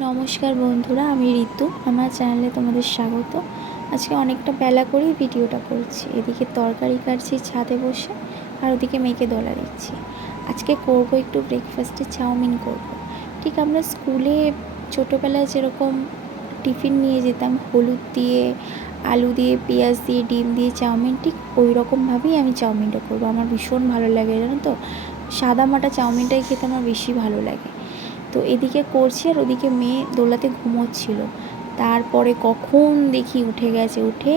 নমস্কার বন্ধুরা, আমি ঋতু। আমার চ্যানেলে তোমাদের স্বাগত। আজকে অনেকটা বেলা করেই ভিডিওটা করছি। এদিকে তরকারি কাটছি ছাদে বসে, আর ওদিকে মেয়েকে দোলা দিচ্ছি। আজকে করব একটু ব্রেকফাস্টে চাউমিন করব। ঠিক আমরা স্কুলে ছোটোবেলায় যেরকম টিফিন নিয়ে যেতাম হলুদ দিয়ে, আলু দিয়ে, পেঁয়াজ দিয়ে, ডিম দিয়ে চাউমিন, ঠিক ওই রকমভাবেই আমি চাউমিনটা করব। আমার ভীষণ ভালো লাগে, জানো তো, সাদা মাটা চাউমিনটাই খেতে আমার বেশি ভালো লাগে। তো এদিকে করছি আর ওদিকে মেয়ে দোলাতে ঘুমোচ্ছিল। তারপরে কখন দেখি উঠে গেছে, উঠে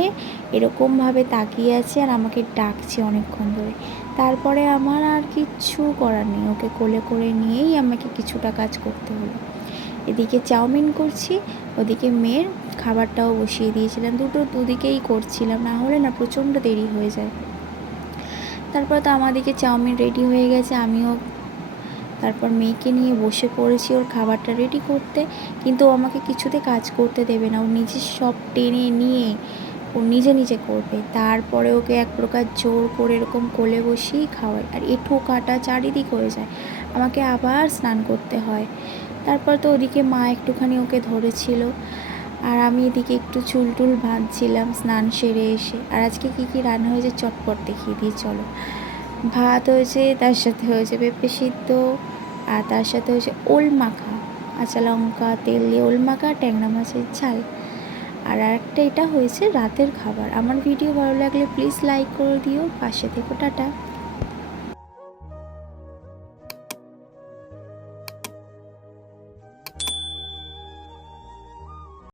এরকমভাবে তাকিয়ে আছে আর আমাকে ডাকছে অনেকক্ষণ ধরে। তারপরে আমার আর কিচ্ছু করার নেই, ওকে কোলে করে নিয়েই আমাকে কিছুটা কাজ করতে হলো। এদিকে চাউমিন করছি, ওদিকে মেয়ের খাবারটাও বসিয়ে দিয়েছিলাম। দুদিকেই করছিলাম, না হলে না প্রচণ্ড দেরি হয়ে যায়। তারপর তো আমাদিকে চাউমিন রেডি হয়ে গেছে, আমিও তারপর মেয়েকে নিয়ে বসে পড়েছি ওর খাবারটা রেডি করতে। কিন্তু ও আমাকে কিছুতে কাজ করতে দেবে না, ও নিজে সব টেনে নিয়ে ও নিজে নিজে করবে। তারপরে ওকে এক প্রকার জোর করে এরকম কোলে বসিয়েই খাওয়াই, আর এঁঠো কাটা চারিদিক হয়ে যায়, আমাকে আবার স্নান করতে হয়। তারপর তো ওদিকে মা একটুখানি ওকে ধরেছিল, আর আমি এদিকে একটু চুল টুল বাঁধছিলাম স্নান সেরে এসে। আর আজকে কী কী রান্না হয়েছে চটপট দেখিয়ে দিই চলো। ভাত হয়েছে, তার সাথে হয়েছে পেঁপে সিদ্ধ, আর তার সাথে হয়েছে ওল মাখা, কাঁচা লঙ্কা তেল দিয়ে ওল মাখা, ট্যাংরা মাছের ঝাল। আর একটা এটা হয়েছে রাতের খাবার। আমার ভিডিও ভালো লাগলে প্লিজ লাইক করে দিও, পাশে থেকো, টাটা।